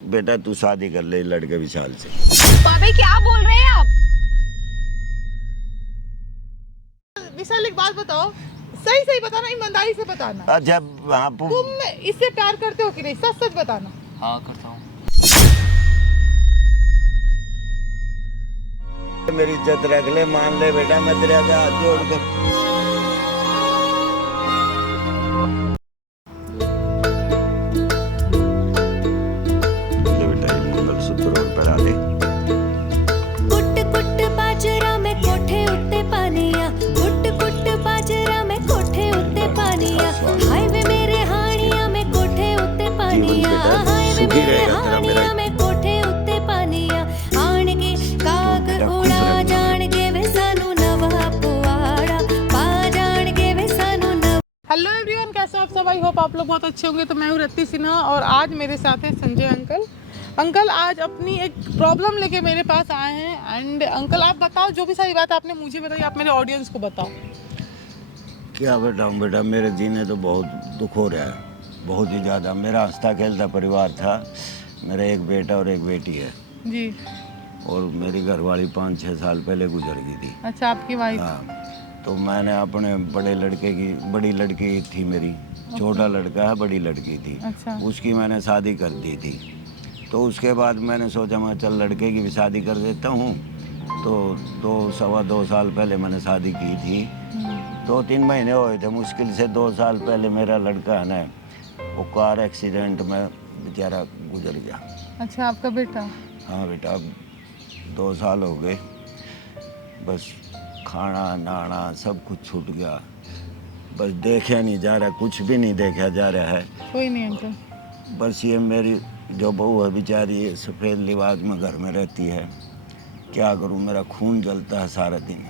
बेटा तू शादी कर ले लड़के विशाल से। पापा क्या बोल रहे हैं आप? विशाल एक बात बताओ, सही सही बताना, ईमानदारी से बताना। अच्छा हाँ तुम इससे प्यार करते हो कि नहीं, सच सच बताना। हाँ करता हूँ। मेरी इज्जत रख ले, मान ले बेटा, मैं तेरे आगे हाथ जोड़ कर। ले बेटा ये मंगलसूत्र और पहना ले। कुट कुट बाजरा में कोठे उत्ते पानिया, कुट कुट बाजरा में कोठे उत्ते पानिया, हाईवे मेरे हानिया में कोठे उत्ते पानिया, हाईवे मेरे हानिया में कोठे उत्ते पानिया, आण के काग उड़ा जान के वे सानू नवा पुआड़ा पा जान के वे सानू नवा। हेलो एवरीवन, कैसे आप सब? आई होप आप लोग बहुत अच्छे होंगे। तो मैं हूँ रत्ती सिन्हा और आज मेरे साथ है संजय अंकल। अंकल आज अपनी एक प्रॉब्लम लेके मेरे पास आए हैं। एंड अंकल आप बताओ, जो भी सारी बात आपने मुझे बताई आप मेरे ऑडियंस को बताओ। क्या बताऊँ बेटा, मेरे जीने तो बहुत दुख हो रहा है, बहुत ही ज़्यादा। मेरा हंसता खेलता परिवार था, मेरा एक बेटा और एक बेटी है। जी। और मेरी घरवाली 5-6 साल पहले गुजर गई थी। अच्छा, आपकी वाइफ। हाँ, तो मैंने अपने बड़ी लड़की थी मेरी, छोटा लड़का है, बड़ी लड़की थी। अच्छा। उसकी मैंने शादी कर दी थी। तो उसके बाद मैंने सोचा मैं चल लड़के की भी शादी कर देता हूँ। तो सवा 2 साल पहले मैंने शादी की थी। 2-3 महीने हुए थे, मुश्किल से 2 साल पहले मेरा लड़का है ना, वो कार एक्सीडेंट में बेचारा गुजर गया। अच्छा, आपका बेटा। हाँ बेटा, अब 2 साल हो गए, बस खाना नाना सब कुछ छूट गया, बस देखा नहीं जा रहा, कुछ भी नहीं देखा जा रहा है। कोई नहीं अंकल। बस ये मेरी जो बहू है बेचारी, ये सफ़ेद लिबास में घर में रहती है। क्या करूँ, मेरा खून जलता है सारा दिन,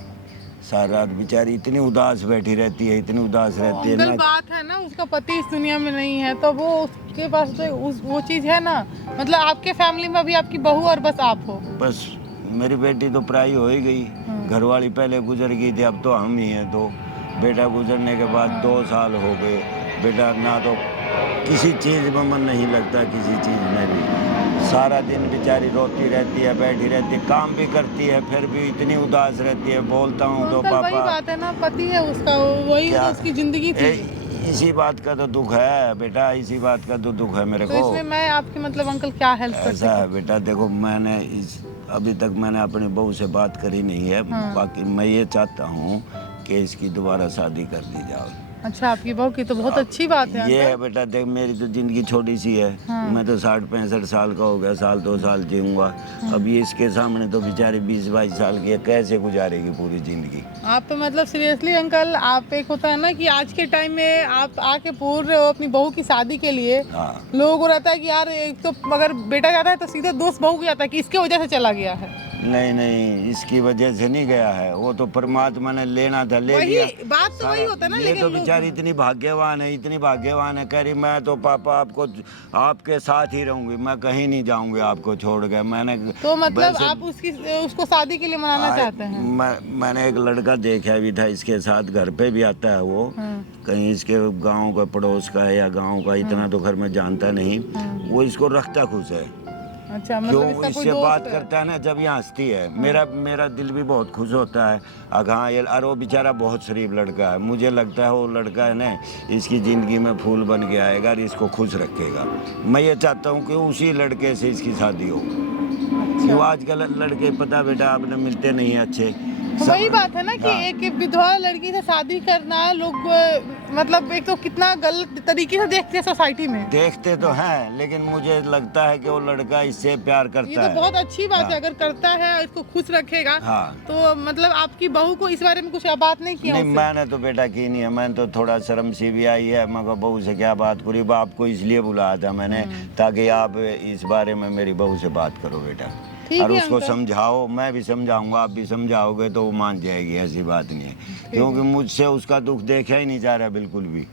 सारी रात बेचारी इतनी उदास बैठी रहती है, इतनी उदास रहती है अंकल ना। बात है ना, उसका पति इस दुनिया में नहीं है, तो वो उसके पास तो वो चीज़ है ना। मतलब आपके फैमिली में अभी आपकी बहू और बस आप हो। बस मेरी बेटी तो प्राय हो ही गई, घरवाली पहले गुजर गई थी, अब तो हम ही हैं। तो बेटा गुजरने के बाद 2 साल हो गए। बेटा ना तो किसी चीज़ में मन नहीं लगता, किसी चीज़ में भी। सारा दिन बेचारी रोती रहती है, बैठी रहती है, काम भी करती है, फिर भी इतनी उदास रहती है। बोलता हूँ तो अंकल वही पापा, बात है ना, पति है उसका, वही क्या? उसकी जिंदगी थी। इसी बात का तो दुख है बेटा, इसी बात का तो दुख है मेरे तो को। इसमें मैं आपकी मतलब अंकल क्या हेल्प कर ऐसा है बेटा, देखो मैंने अभी तक मैंने अपनी बहू से बात करी नहीं है। बाकी मैं ये चाहता हूँ कि इसकी दोबारा शादी कर दी जाए। अच्छा, आपकी बहू की तो बहुत अच्छी बात है ये अंकल। है बेटा, देख मेरी तो जिंदगी छोटी सी है। मैं तो 60-65 साल का हो गया, साल 2 साल जीऊंगा। अब ये इसके सामने तो बेचारी 20-22 साल की है, कैसे गुजारेगी पूरी जिंदगी। आप तो मतलब सीरियसली अंकल, आप एक होता है ना कि आज के टाइम में आप आके बोल रहे हो अपनी बहू की शादी के लिए। हाँ लोगों को रहता है कि यार एक तो अगर बेटा जाता है तो सीधे दोस्त बहू को जाता है कि इसके वजह से चला गया है। नहीं, इसकी वजह से नहीं गया है, वो तो परमात्मा ने लेना था, ले लिया। बात तो वही होता है ना। ये लेकिन तो बेचारी इतनी भाग्यवान है, इतनी भाग्यवान है, कह रही मैं तो पापा आपके साथ ही रहूंगी, मैं कहीं नहीं जाऊंगी आपको छोड़ के। मैंने तो मतलब आप उसको शादी के लिए मनाना चाहते हैं? मैंने एक लड़का देखा भी था इसके साथ, घर पे भी आता है वो। कहीं इसके गांव का, पड़ोस का है या गांव का, इतना तो घर में जानता नहीं। वो इसको रखता खुश है। अच्छा, मतलब क्यों इसका कोई इससे दोस्त बात है? करता है ना, जब ये हंसती है, मेरा दिल भी बहुत खुश होता है। हाँ ये, और वो बेचारा बहुत शरीफ लड़का है। मुझे लगता है वो लड़का है ना, इसकी ज़िंदगी में फूल बन के आएगा और इसको खुश रखेगा। मैं ये चाहता हूँ कि उसी लड़के से इसकी शादी हो। क्यों आजकल लड़के पता बेटा आपने मिलते नहीं हैं अच्छे। वही बात है ना कि एक विधवा लड़की से शादी करना, लोग मतलब एक तो कितना गलत तरीके से देखते हैं सोसाइटी में। देखते तो हैं, लेकिन मुझे लगता है कि वो लड़का इससे प्यार ये करता तो है। बहुत अच्छी बात है, अगर करता है इसको खुश रखेगा। हाँ। तो मतलब आपकी बहू को इस बारे में कुछ बात नहीं किया? नहीं, मैंने तो बेटा की नहीं है। मैंने तो थोड़ा शर्म सी भी आई है, मगर बहू से क्या बात करी। आपको इसलिए बुलाया था मैंने, ताकि आप इस बारे में मेरी बहू से बात करो बेटा, और उसको समझाओ। मैं भी समझाऊंगा, आप भी समझाओगे तो वो मान जाएगी, ऐसी बात नहीं है। क्योंकि मुझसे उसका दुख देखा ही नहीं जा रहा बिल्कुल भी।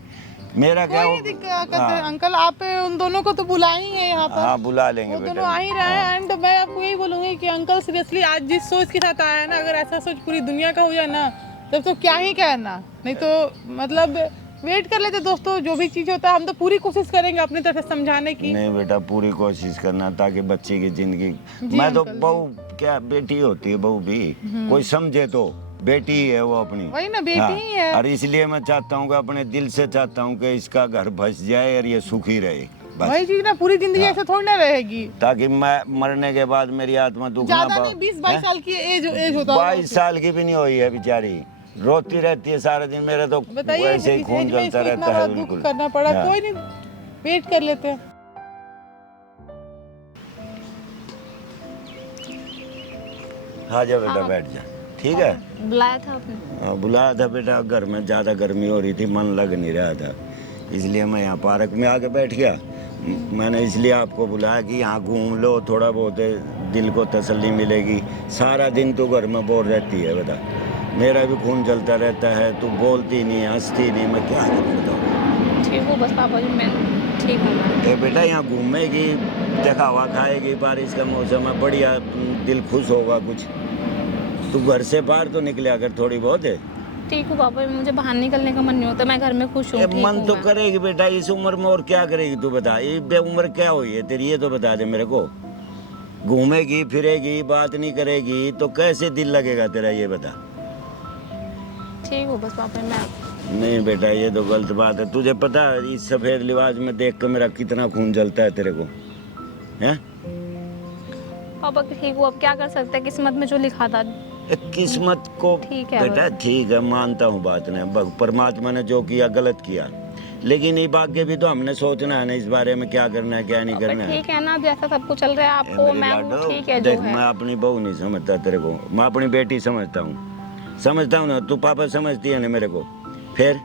मेरा क्या कोई दिक्कत है अंकल, आप उन दोनों को तो बुलाएंगे यहाँ पर। हाँ बुला लेंगे वो बेटा। दोनों आ ही रहे हैं। एंड मैं आपको यही बोलूँगी कि अंकल सीरियसली आज जिस सोच के साथ आया है ना, अगर ऐसा सोच पूरी दुनिया का हो जाए ना, तब तो क्या ही कहना। नहीं तो मतलब वेट कर लेते दोस्तों, जो भी चीज होता है हम तो पूरी कोशिश करेंगे अपनी तरफ से समझाने की। नहीं बेटा, पूरी कोशिश करना ताकि बच्चे की जिंदगी, जी मैं तो अंकल। बहू क्या बेटी होती है, बहू भी कोई समझे तो बेटी ही है वो अपनी। वही ना, बेटी ही है। और इसलिए मैं चाहता हूँ कि अपने दिल से चाहता हूँ कि इसका घर बस जाए और ये सुखी रहे बस। वही चीज ना, पूरी जिंदगी हाँ। ऐसे थोड़ी ना रहेगी। ताकि मैं मरने के बाद मेरी आत्मा दुख ना ज्यादा पाए। नहीं, 20-22 साल की एज होता होगा 22 साल की भी नहीं हुई है बेचारी, रोती रहती है सारा दिन। मेरे तो बताइए, वैसे ही इस खून एज में जलता इसको इतना रहता है बड़ा दुख बिल्कुल। करना पड़ा। हाँ। कोई नहीं, वेट कर लेते हैं। आ जा बेटा, बैठ जा, ठीक है। बुलाया था आपने? बुलाया था बेटा, घर में ज़्यादा गर्मी हो रही थी, मन लग नहीं रहा था, इसलिए मैं यहाँ पार्क में आके बैठ गया। मैंने इसलिए आपको बुलाया कि यहाँ घूम लो, थोड़ा बहुत दिल को तसल्ली मिलेगी। सारा दिन तो घर में बोर रहती है बेटा, मेरा भी खून जलता रहता है, तू बोलती नहीं, हंसती नहीं, मैं क्या करूँ बताओ। ठीक हूँ बस पापा जी, मैं ठीक हूँ मैं। ए बेटा, यहाँ घूमेगी, दिखावा खाएगी, बारिश का मौसम है, बढ़िया, दिल खुश होगा कुछ। तू घर से बाहर तो निकले अगर थोड़ी बहुत है। ठीक हूँ पापा, मुझे बाहर निकलने का मन नहीं होता, मैं घर में खुश हूँ। ठीक मन हूँ तो मैं। करेगी बेटा, इस उम्र में और क्या करेगी तू बता। ये बेउम्र क्या हुई है तेरी, ये तो बता दे मेरे को। घूमेगी फिरेगी, बात नहीं करेगी तो कैसे दिल लगेगा तेरा, ये बता। ठीक हूँ बस पापा, मैं। नहीं बेटा, ये तो गलत बात है। तुझे पता है इस सफेद लिबास में देख कर मेरा कितना खून जलता है तेरे को, हैं? पापा ठीक हूँ, अब क्या कर सकते हैं, किस्मत में जो लिखा था। किस्मत को ठीक है बेटा, ठीक है, मानता हूँ बात ने, परमात्मा ने जो किया गलत किया, लेकिन ये आगे भी तो हमने सोचना है ना इस बारे में, क्या करना है क्या नहीं पापा करना है। ठीक है ना, जैसा सब कुछ चल रहा है ए आपको, मेरी मैं हूँ, लाडो, ठीक है जो देख, है। मैं अपनी बहू नहीं समझता तेरे को, मैं अपनी बेटी समझता हूँ ना। तू पापा समझती है ना मेरे को, फिर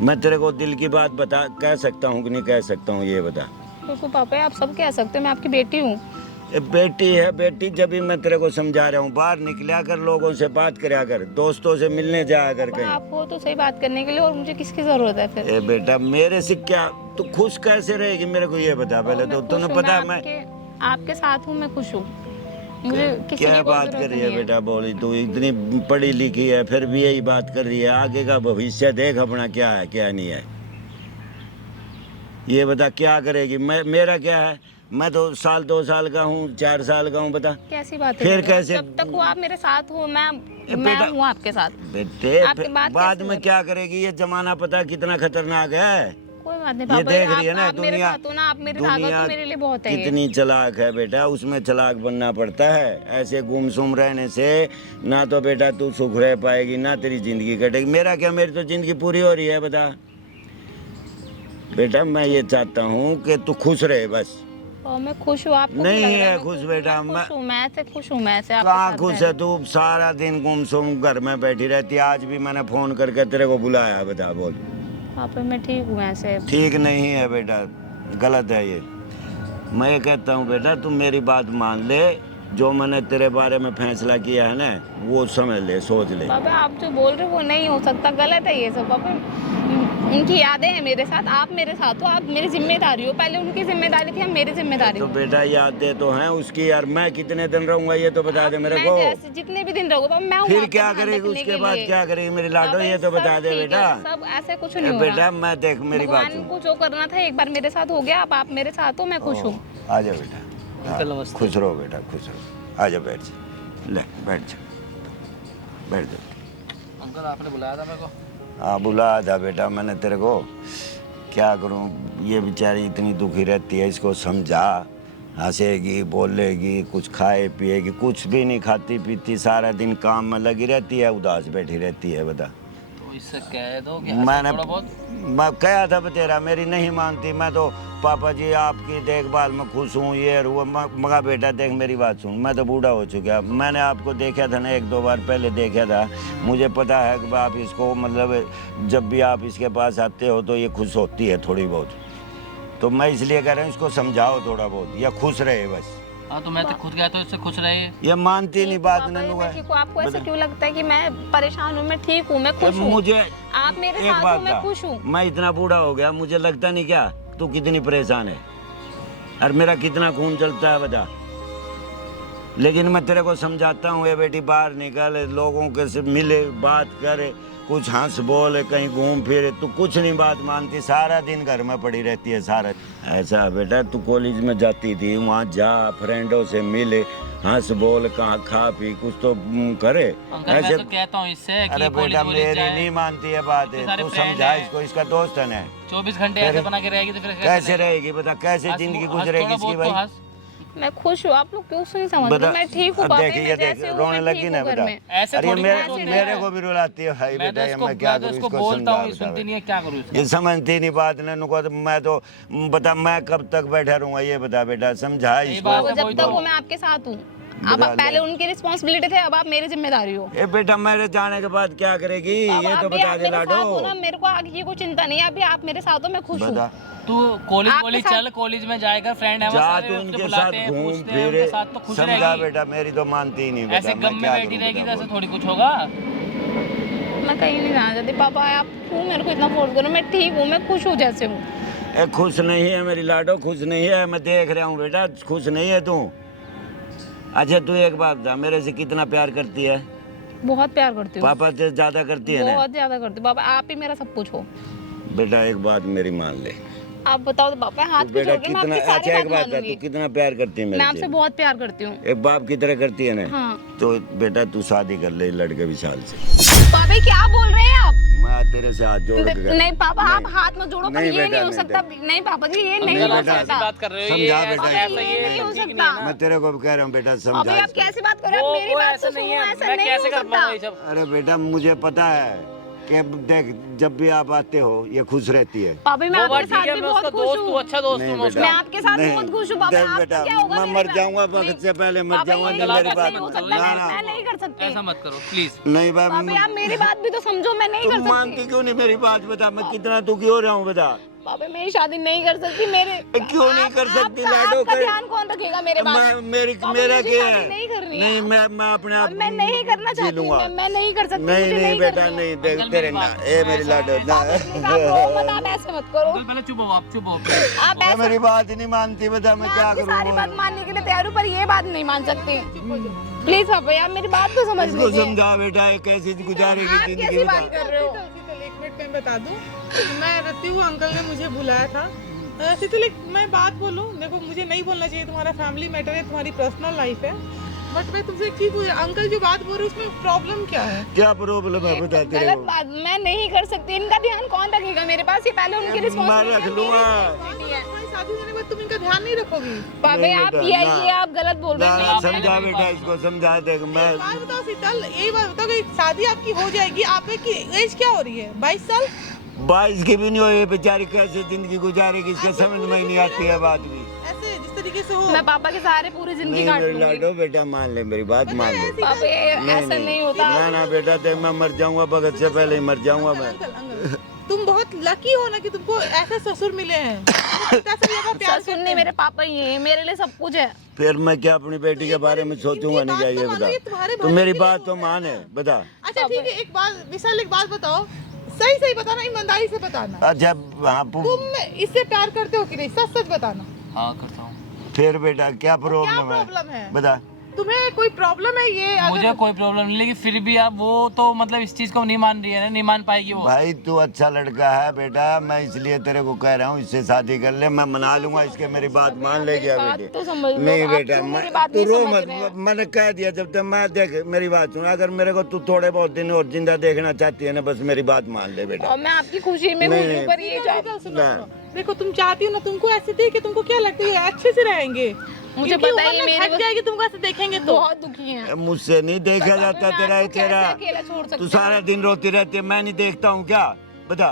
मैं तेरे को दिल की बात बता, कह सकता हूँ कि नहीं कह सकता हूँ, ये बता। देखो पापा, आप सब कह सकते हो, मैं आपकी बेटी हूँ। बेटी है बेटी, जब भी मैं तेरे को समझा रहा हूँ, बाहर निकला कर, लोगों से बात करया कर, दोस्तों से मिलने जाया कर कहीं। आप हो तो सही बात करने के लिए, और मुझे किसकी जरूरत है फिर? ए बेटा, मेरे से क्या तू खुश कैसे रहेगी, मेरे को ये बता पहले तो। तूने पता है मैं आपके साथ हूँ, मैं खुश हूँ, मुझे किसी क्या की कोई बात जरूरत कर रही नहीं है बेटा, बोली तू इतनी पढ़ी लिखी है फिर भी यही बात कर रही है। आगे का भविष्य देख अपना, क्या है क्या नहीं है, ये बता क्या करेगी। मेरा क्या है, मैं तो 2 साल का हूँ, 4 साल का हूँ, बता कैसी बात है? फिर कैसे? जब तक वो आप मेरे साथ हो, मैं बेटा, हूँ आपके साथ। बेटे आपकी फिर बात बाद कैसी में लगी? क्या करेगी, ये जमाना पता कितना खतरनाक है। कोई बात नहीं ये पापा, देख रही है ना आप मेरे दुनिया, साथ हो ना, आप मेरे साथ हो तो मेरे लिए बहुत है ये। कितनी चालाक है बेटा, उसमें चालाक बनना पड़ता है। ऐसे गुमसुम रहने से ना तो बेटा तू सुख रह पाएगी, ना तेरी जिंदगी कटेगी। मेरा क्या, मेरी तो जिंदगी पूरी हो रही है बता। बेटा मैं ये चाहता हूँ कि तू खुश रहे बस। और मैं खुश हूँ, आपको नहीं भी लग रहा है मैं खुश बेटा, मैं खुश हूँ, मैं ऐसे खुश हूँ, मैं ऐसे आपके कहाँ साथ खुश रहना। है तू, सारा दिन गुमसुम घर में बैठी रहती है। आज भी मैंने फोन करके तेरे को बुलाया, बता बोल। पापा मैं ठीक हूँ ऐसे। ठीक नहीं है बेटा, गलत है ये। मैं ये कहता हूँ बेटा तू मेरी बात मान ले, जो मैंने तेरे बारे में फैसला किया है ना वो समझ ले, सोच ले। पापा आप जो बोल रहे हो वो नहीं हो सकता, गलत है ये सब। पापा उनकी यादें हैं मेरे साथ, आप मेरे साथ हो, आप मेरी जिम्मेदारी हो। पहले उनकी जिम्मेदारी थी, अब मेरी जिम्मेदारी तो है। बेटा यादें तो हैं उसकी यार, मैं कितने दिन रहूंगा ये तो बता दे मेरे मैं को। जैसे जितने भी दिन रहोगे पापा, मैं हूँ फिर आपका क्या ध्यान करेगी रखने उसके के बाद, लिए। क्या करेगी मेरी लाडो, पापा, ये तो सब बता दे ठीक है, बेटा। सब ऐसे कुछ नहीं हो बेटा रहा। मैं देख मेरी बात भगवान सुन। को जो करना था एक बार मेरे साथ हो गया, अब आप मेरे साथ हो, मैं खुश हूँ। आ जा बेटा, हाँ, खुश रहो बेटा, खुश रहो। आ जा, बैठ जा, ले बैठ जा, बैठ जा। अंकल आपने बुलाया था मेरे को? हाँ बुलाया था बेटा मैंने तेरे को। क्या करूँ, ये बेचारी इतनी दुखी रहती है, इसको समझा। हंसेगी बोलेगी, कुछ खाए पिएगी, कुछ भी नहीं खाती पीती, सारा दिन काम में लगी रहती है, उदास बैठी रहती है बता। तो इससे कह दो कि मैंने थोड़ा बहुत। मैं कहा था तेरा, मेरी नहीं मानती। मैं तो पापा जी आपकी देखभाल में खुश हूँ, ये हुआ। मगा बेटा देख मेरी बात सुन, मैं तो बूढ़ा हो चुका, मैंने आपको देखा था ना 1-2 बार पहले देखा था। मुझे पता है कि आप इसको मतलब जब भी आप इसके पास आते हो तो ये खुश होती है थोड़ी बहुत। तो मैं इसलिए कह रहा हूँ इसको समझाओ थोड़ा बहुत, या खुश रहे बस। हाँ तो मैं तो खुद गया तो इससे खुश रहे। ये मानती नहीं बात पापा, नन्नू है। मैं ठीक हूँ, आपको ऐसे क्यों लगता है कि मैं परेशान हूँ? मैं ठीक हूँ, मैं खुश हूँ। मुझे आप मेरे एक साथ बात हो, मैं था, खुश हूँ। मैं इतना बूढ़ा हो गया, मुझे लगता नहीं क्या तू कितनी परेशान है, और मेरा कितना खून चलता है बता। लेकिन मैं तेरे को समझाता हूँ, ये बेटी बाहर निकल, लोगों के से मिले, बात करे, कुछ हंस बोल, कहीं घूम फिरे। तू कुछ नहीं बात मानती, सारा दिन घर में पड़ी रहती है सारा। ऐसा बेटा, तू कॉलेज में जाती थी, वहाँ जा, फ्रेंडों से मिले, हंस बोल, कहाँ खा पी, कुछ तो करे। अंकल मैं तो कहता हूँ इससे कि अरे कॉलेज बेटा वॉलेज मेरी जाए। नहीं मानती है बात है, सारे तू friend समझा हैं। इसको, इसका दोस्त है ना। 24 घंटे ऐसे बना के रहेगी तो फिर कैसे रहेगी बता, कैसे जिंदगी गुजरेगी इसकी भाई? मैं खुश हूँ, आप लोग क्यों नहीं समझ रहे? मैं ठीक हूँ अब पापा, देखिए, मैं ये जैसे हूँ रोने मैं लगी ठीक ना हूँ घर बेटा। में। ऐसे अरे थोड़ी मेरे ना को ऐसे मेरे नहीं को भी रुलाती है भाई मैं बेटा, तो ये इसको मैं क्या मैं तो करूँ, इसको इसको बोलता हूँ, ये समझा सुनती नहीं है, क्या करूँ इसको? ये समझती नहीं बात ने नुको, तो मैं तो बता, मैं कब तक बैठा रहूंगा, ये बता बेटा, समझा यही इसको। बात वो है, जब वही तक तो। वो मैं आपके साथ हूँ। अब बता पहले ले। उनकी रिस्पॉन्सिबिलिटी थे, अब आप मेरी जिम्मेदारी हो। ए बेटा मेरे जाने के बाद क्या करेगी, अब ये आप तो भी बता आप दे मेरे साथ हो ना, लाडो। मेरे को आगे की कोई चिंता नहीं है, अभी आप मेरे साथ हो, मैं खुश हूँ। बता, तू कॉलेज आपके कॉलेज साथ- चल, कॉलेज में जाएगा, फ्रेंड है जा वहाँ सारे, तू उसको उनके बुलाते साथ हैं, घूम पूछते हैं, फिरे, उनके साथ तो खुश समझा रहेगी। बेटा, मेरी तो मानती ही नहीं बेटा। ऐसे मैं गम में क्या बैठी करूं रहेगी बेटा, तो ऐसे बोल। थोड़ी कुछ होगा। मैं कहीं नहीं जाना चाहती पापा, आप क्यों मेरे को इतना फोर्स करो? मैं ठीक हूँ, मैं खुश हूँ जैसे हूँ। ए खुश नहीं है मेरी लाडो, खुश नहीं है, मैं देख रहा हूँ बेटा, खुश नहीं है तू। अच्छा तू एक बात बता, मेरे से कितना प्यार करती है? बहुत प्यार करती हूँ, पापा से ज्यादा करती है ना? बहुत ज्यादा करती हूँ पापा, आप ही मेरा सब कुछ हो। बेटा एक बात मेरी मान ले, आप बताओ तो पापा, हाथ तू पे बेटा जोड़ के मैं कितना, आपकी अच्छा सारी एक बात बात है, मानूंगी। तू कितना प्यार करती है मैं मेरे आपसे से? बहुत प्यार करती हूँ। एक बाप की तरह करती है ना? हाँ तो बेटा तू शादी कर ले लड़के विशाल से। पापा क्या बोल रहे हैं आप? मैं तेरे से हाथ जोड़ के कह- नहीं पापा, आप नहीं। हाथ मत जोड़ो, पर नहीं ये बेटा, नहीं हो नहीं सकता। नहीं पापा जी, ये नहीं अंकल हो आप ऐसी सकता। बात कर रहे हो, ये समझा ऐसा बेटा, ऐसा ये नहीं हो ठीक नहीं सकता। है ना। मैं तेरे को कह रहा हूँ बेटा, अभी समझा आप इसको। कैसे बात कर रहे हो? मेरी वो बात ऐसा तो नहीं सुनो, है, ऐसा मैं नहीं कैसे हो कर पाऊंगा ये सकता। सब? अरे बेटा मुझे पता है कि देख, जब भी आप आते हो ये खुश रहती है। पापा मैं वो बात आपके ठीक साथ है, भी मैं बहुत उसका खुश दोस्त हूँ, हूँ। अच्छा दोस्त नहीं हूँ मैं उसका। मैं आपके साथ नहीं, बहुत खुश हूँ पापा, देख आपका बेटा, क्या होगा मैं मेरे मर साथ? जाऊंगा वक्त नहीं, से पहले मर पापा, जाऊंगा, ये नहीं गलत मेरी बात बात नहीं हो मत- सकता, ना ना मैं नहीं कर सकती। ऐसा मत करो प्लीज। नहीं बाबा, पापा आप मेरी बात भी तो समझो, मैं नहीं कर तुम मानती सकती। क्यों नहीं मेरी बात? बता मैं कितना दुखी हो रहा हूँ, बता। पापा मेरी शादी नहीं कर सकती, मेरे क्यों नहीं कर सकती लाडो? आपका ध्यान कौन रखेगा मेरे पास? पापा, मेरा मुझे क्या शादी है? नहीं करनी है। नहीं मैं अपने आप मैं नहीं करना जी चाहती, लूंगा। मैं नहीं कर सकती, नहीं मुझे नहीं बेटा करनी है। नहीं, देख अंकल, तेरे मेरी ना, बात ए सुनो, मेरी ऐसा लाडो है। ना। प्लीज आप रो मत, आप ऐसे मत करो। अंकल पहले चुप हो, आप चुप हो। आप मैं ऐसे, मेरी बात ही नहीं मानती, बता मैं मैं क्या आपकी सारी बात करूँ? मानने के लिए तैयार हूँ, पर ये बात नहीं मान सकती। प्लीज पापा आप मेरी बात तो समझ इसको लीजिए। समझा बेटा, ये कैसे गुजारेगी आप जिंदगी कैसी बता। बात कर रहे हो? शीतल, एक मिनट में बता दूं, मैं रहती हूँ, अंकल ने मुझे बुलाया था। शीतल एक मैं बात बोलूं, देखो मुझे नहीं बोलना चाहिए, तुम्हारा फैमिली मैटर है, तुम्हारी पर्सनल लाइफ है, बट मैं तुमसे एक चीज पूछ, अंकल जो बात बोल रहे हैं उसमें प्रॉब्लम क्या है? क्या प्रॉब्लम है बता तेरे गलत को? बात, मैं नहीं कर सकती। इनका ध्यान कौन रखेगा मेरे पास? ये पहले उनकी मैं रिस्पॉन्सिबिलिटी रख लूंगा। तुम्हारी शादी होने के बाद तुम इनका ध्यान नहीं रखोगी? पापा नहीं आप बेटा, ये ना। आप गलत बोल रहे ना हैं। ना, नहीं, समझा बेटा, इसको समझा दे। मैं बात बताओ शीतल, यही बात बताओ कि शादी आपकी हो जाएगी, आपकी एज क्या हो रही है? 22 साल? 22 की भी नहीं हुई, बेचारी कैसे जिंदगी गुजारेगी, इसके समझ में ही नहीं आती है बात भी। ऐसे जिस तरीके से हो। मैं पापा के सहारे पूरी जिंदगी नहीं काट मेरी लूंगी। लाडो बेटा, मान ले मेरी बात, मान ले। पापा ये ऐसा नहीं होता। ना ना बेटा, देख मैं मर जाऊंगा, भगत से पहले ही मर जाऊंगा मैं। अंकल, अंकल, तुम बहुत लकी हो ना कि तुमको ऐसे ससुर मिले हैं। पिता से ज्यादा प्यार ससुर नहीं, मेरे पापा ही हैं, मेरे लिए सब कुछ है। फिर मैं क्या अपनी बेटी के बारे में सोचूंगा नहीं? क्या ये बात तो मानो, ये तुम्हारे बता, तू भले मेरी के लिए बात तो बोल मान है, बता। अच्छा ठीक है, एक बात विशाल, एक बात बताओ, सही सही बताना, ईमानदारी से बताना, अच्छा हाँ तुम इससे प्यार करते हो कि नहीं? सच सच बताना। हाँ करता हूँ। फिर बेटा क्या प्रॉब्लम प्रॉब्लम है? बता। तुम्हें कोई प्रॉब्लम है ये? अगर मुझे कोई प्रॉब्लम नहीं, लेकिन फिर भी आप वो तो मतलब इस चीज को नहीं मान रही है ना, नहीं मान पाएगी वो। भाई तू अच्छा लड़का है बेटा, मैं इसलिए तेरे को कह रहा हूँ इससे शादी कर ले, मैं मना लूंगा इसके, मेरी बात मान ले क्या बात बेटे? तो समझ लो, नहीं आप बेटा, क्यों मैं मेरी बात तू नहीं रो समझ मत, रहे हैं? मैंने कह दिया जब तक मैं देख, मेरी बात सुन, अगर मेरे को तू थोड़े बहुत दिन और जिंदा देखना चाहती है ना, बस मेरी बात मान ले बेटा। और मैं आपकी खुशी में नहीं, खुश हूँ, नहीं। पर ये शीतल, सुनो, ना। सुनो। देखो तुम चाहती हो ना, तुमको ऐसे देख के तुमको क्या लगता है ये अच्छे से रहेंगे? मुझे इनकी पता है उम्र ये में मेरी घट जाएगी, तुमको ऐसे देखेंगे तो। बहुत दुखी हैं। मुझसे नहीं देखा जाता मैं तेरा आपको कैसे चेहरा, अकेला छोड़ सकती तू हूँ? सारा दिन रोती रहती है, मैं नहीं देखता हूँ क्या? बता।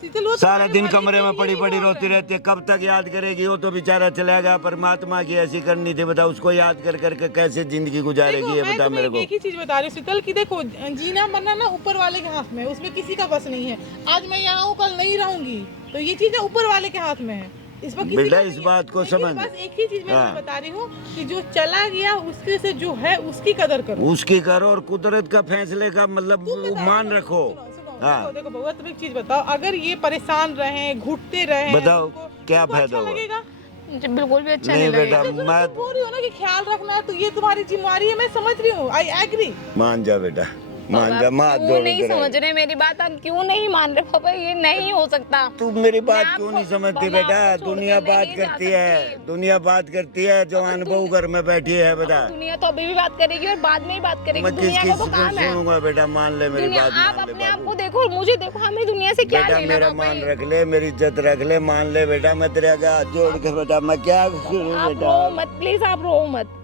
शीतल, वो सारा तुम्हारे दिन मर्जी कमरे के में लिए पड़ी ही पड़ी बोल रोती रहे हैं। रहती है, कब तक याद करेगी? वो तो बेचारा चला गया, परमात्मा की ऐसी करनी थी, बता उसको याद कर करके कैसे जिंदगी गुजारेगी देखो, ये मैं बता तुम्हें मेरे को। एक ही चीज बता रही हूँ शीतल की, देखो जीना मरना ना ऊपर वाले के हाथ में है, उसमें किसी का बस नहीं है। आज मैं यहाँ हूँ, कल नहीं रहूंगी, तो ये चीजें ऊपर वाले के हाथ में है, इसमें किसी बेटा का इस नहीं है। बात को लेकिन समझ। बस एक ही चीज मैं हाँ। तुम्हें बता रही हूँ कि जो चला गया उसके से जो है उसकी कदर करो। उसकी करो, और कुदरत का फैसले का मतलब तुम बताओ, मान सुनो, रखो। सुनो, सुनो, हाँ। देखो देखो बउआ, तुम एक चीज बताओ, अगर ये परेशान रहे, घुटते रहे, बताओ, क्या तुमको फायदा अच्छा हुआ? लगेगा? मुझे बिल्कुल भी अच्छा नहीं नहीं बेटा लगेगा। मैं बोल रही हो ना कि ख्याल रखना है, तो ये तुम्हारी जिम्मेवारी है, मैं समझ रही हूँ, आई एग्री। मान जा बेटा, मान जा, आप माँ क्यों नहीं समझ रहे मेरी बात? आप क्यों नहीं मान रहे पापा? ये नहीं हो सकता। तू मेरी बात मैं क्यों नहीं आपको- समझती मैं बेटा? आपको छोड़ दुनिया के बात नहीं जा करती है, सकती। दुनिया बात करती है, जवान बहू घर में बैठी है बेटा। दुनिया तो अभी भी बात करेगी और बाद में ही बात करेगी। मैं दुनिया किस का तो काम है। सुनूंगा बेटा? मान ले मेरी दुनिया, बात, आप मान ले अपने आप बाबू। को देखो और मुझे देखो, हमें दुनिया से क्या बेटा लेना मेरा पापा? मान रख ले, मेरी इज्जत रख ले, मान ले बेटा। मैं तेरे आगे हाथ जोड़ के बेटा, मैं क्या करूं आप बेटा? रो मत प्लीज, आप रो मत।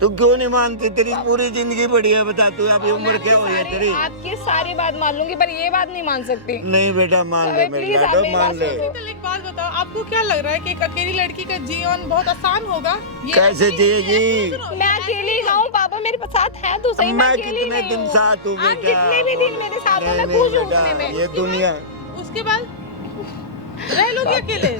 तू क्यों नहीं मानती? तेरी पूरी जिंदगी बड़ी है, बता तू अभी उम्र क्या हुई है तेरी? आपकी सारी बात मान लूंगी पर ये बात नहीं मान सकती। नहीं बेटा मान ले अरे मेरी please, आप लाडो, मेरी मान बात ले। शीतल, एक बात बताओ, आपको क्या लग रहा है कि एक अकेली लड़की का जीवन बहुत आसान होगा? ये कैसे जिएगी? मैं अकेली हूँ पापा, मेरे साथ है तो सही। मैं अकेली कितने नहीं दिन हूँ। साथ हूँ आप बेटा? जितने भी दिन मेरे साथ हो, मैं नहीं, खुश हूँ बेटा, उतने में। ये दुनिया उसके बाद रह लोगे अकेले?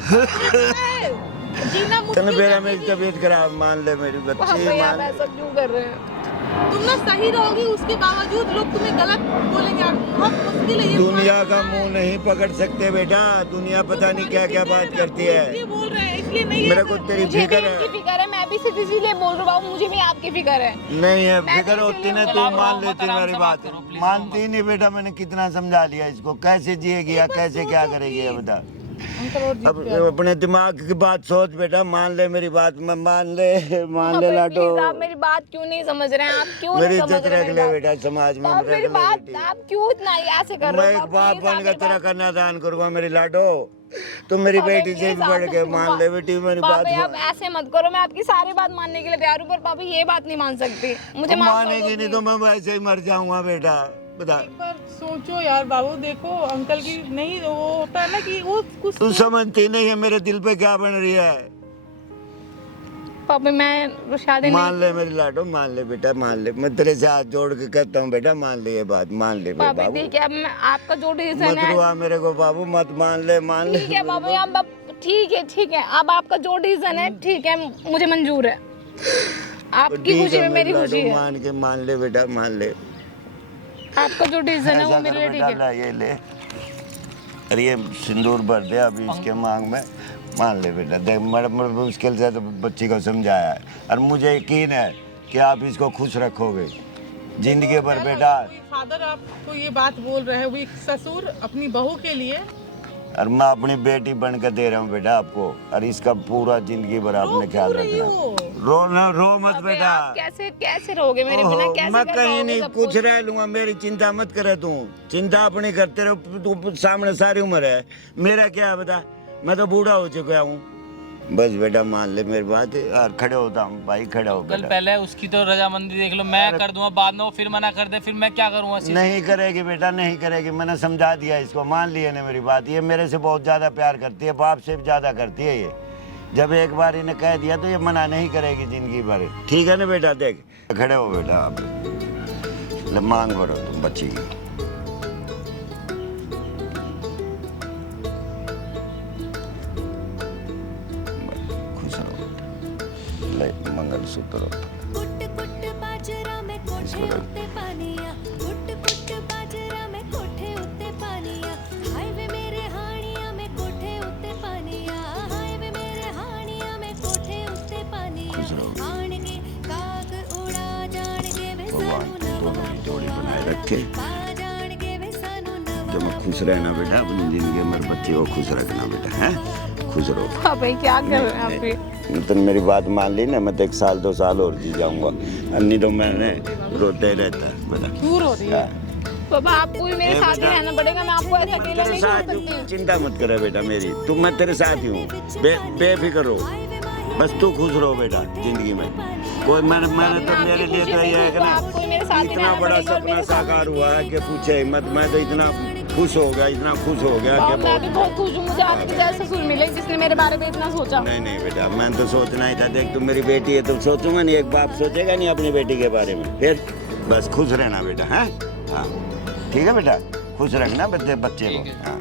जीना तने मुश्किल मेरा है। मेरी तबीयत खराब, मान ले मेरी बच्ची, पापा आप मान ऐसा क्यों कर रहे हैं? तुम ना सही रहोगी, उसके बावजूद लोग तुम्हें गलत बोलेंगे, बहुत मुश्किल है ये। दुनिया का मुंह नहीं पकड़ सकते बेटा। दुनिया पता नहीं क्या क्या बात करती है। इसलिए बोल रहे हैं, इसलिए नहीं मेरे है को तेरी मुझे भी फिक्र इनकी है। फिक्र है, मैं भी सिर्फ इसीलिए बोल रहा हूँ, मुझे भी आपकी फिक्र है। नहीं है मैं फिक्र तो होती ना इसीलिए तू बोल रहा मान हूँ, लेती आराम मेरी से बात। बात करो, please, मानती नहीं बेटा, मैंने कितना समझा लिया इसको, कैसे जिएगी या कैसे क्या करेगी ये बता। अंकल और अब अपने दिमाग की बात सोच बेटा, मान ले मेरी बात, मैं मान ले लाडो। प्लीज आप मेरी बात क्यों नहीं समझ रहे हैं? आप क्यों मेरी नहीं समझ इज्जत रहे रख हैं ले मेरी बेटा, समाज में बात? रख मेरी ले बात बेटी। आप क्यों इतना ऐसे कर मैं रहे एक हो? बाप Please, आप बनकर मेरी तेरा बात- कन्यादान करूंगा मेरी लाडो। तुम मेरी पापा, बेटी से please, भी बढ़ आप- के मान ले बेटी मेरी बात। पापा आप ऐसे मत करो, मैं आपकी सारी बात मानने के लिए तैयार हूँ पर पापा ये बात नहीं मान सकती। मुझे तुम माफ कर दो, मानेगी नहीं तो मैं वैसे ही मर जाऊंगा बेटा, बता। एक बार सोचो यार बाबू, देखो अंकल की नहीं, वो होता है ना कि वो कुछ तू समझती नहीं है मेरे दिल पे क्या बन रही है। पापा मैं शादी मान नहीं। ले मेरी लाडो, मान ले बेटा, मान ले। मैं तेरे से हाथ जोड़ के कहता हूँ बेटा, मान ले ये बात, मान ले मेरे पापा बाबू। ठीक है, अब मैं आपका जो डिसीजन मत है रुआ मेरे को बाबू, मत मान ले, मान ले। ठीक है पापा, अब ठीक है, अब आपका जो डिसीजन है ठीक है, मुझे मंजूर है। आपकी ठीक खुशी है में मेरी लाडो, खुशी है। मान के मान ले बेटा, मान ले। आपका जो डिसीजन है वो ऐसा मेरे कर लिए बेटा, ठीक है। ला ये ले। अरे ये सिंदूर भर दे अभी इसके मांग में, मान ले बेटा। देख मैं मुश्किल से तो बच्ची को समझाया है और मुझे यकीन है कि आप इसको खुश रखोगे जिंदगी भर बेटा। फादर आपको ये बात बोल रहे हैं, वो एक ससुर अपनी बहू के लिए। और मैं अपनी बेटी बन के दे रहा हूँ बेटा आपको, और इसका पूरा जिंदगी भर आपने ख्याल रखना। रो मत पापा, बेटा। आप कैसे रहोगे मेरे बिना? ओहो, कैसे मैं कर कहीं पाओगे नहीं सब कुछ रह लूंगा, मेरी चिंता मत करे तू। चिंता अपनी करते रहो, तू सामने सारी उम्र है, मेरा क्या है बता? मैं तो बूढ़ा हो चुका हूँ। बस बेटा मान ले मेरी बात, और खड़े होता हूँ भाई, खड़े हो कल बेटा। पहले उसकी तो रजामंदी देख लो, मैं कर दूंगा, बाद में वो फिर मना कर दे, फिर मैं क्या करूँगा? नहीं करेगी बेटा, नहीं करेगी, मैंने समझा दिया इसको, मान लिया ने मेरी बात। ये मेरे से बहुत ज्यादा प्यार करती है, बाप से भी ज्यादा करती है ये। जब एक बार इन्हें कह दिया तो ये मना नहीं करेगी जिंदगी भर। ठीक है ना बेटा? देख खड़े हो बेटा आप, ले मांग भरो तुम बच्ची की। खुश रहो बेटा, ले मंगलसूत्र। कुट कुट बाजरा में कोठे उत्ते पानिया, कुट कुट बाजरा में कोठे उत्ते पानिया, हाय वे मेरे हानिया में कोठे उत्ते पानिया, हाय वे मेरे हानिया में कोठे उत्ते पानिया, आन के काग उड़ा जान के वे भगवान सानू दोनों नवा की जोड़ी बनाए रखे। पा जान के वे सानू नवा। जब मैं खुश रहना बेटा, अपनी जिंदगी में बच्चे को खुश रखना बेटा, है खुश रहो। पापा ये क्या कर रहे हैं आप ये? तुमने मेरी बात मान ली ना, मैं तो 1 साल 2 साल और जी जाऊंगा, नहीं तो मैंने रोते ही रहता बेटा। दूर हो रही है। पापा आपको भी मेरे साथ ही रहना पड़ेगा, मैं आपको ऐसे अकेला तेरे नहीं छोड़ साथ सकती। हूँ, चिंता मत करे बेटा मेरी, तुम मैं तेरे साथ ही हूँ, बेफिक्र हो, बस तू खुश रहो बेटा जिंदगी में। कोई मैंने तो मेरे लिए तो ये है कि आपको मेरे साथ ना ही इतना रहना बड़ा पड़ेगा और सपना मेरे साथ- साकार हुआ है कि पूछे ही मत। मैं तो इतना खुश हो गया, इतना खुश हो गया और कि मैं भी बहुत खुश हूँ, मुझे आपके जैसा ससुर मिले जिसने मेरे बारे में इतना सोचा। नहीं बेटा, मैं तो सोचना ही था। देख तू मेरी बेटी है तो सोचूंगा नहीं, एक बाप सोचेगा नहीं अपनी बेटी के बारे में। फिर बस खुश रहना बेटा, है हाँ ठीक है बेटा, खुश रखना बच्चे को। हाँ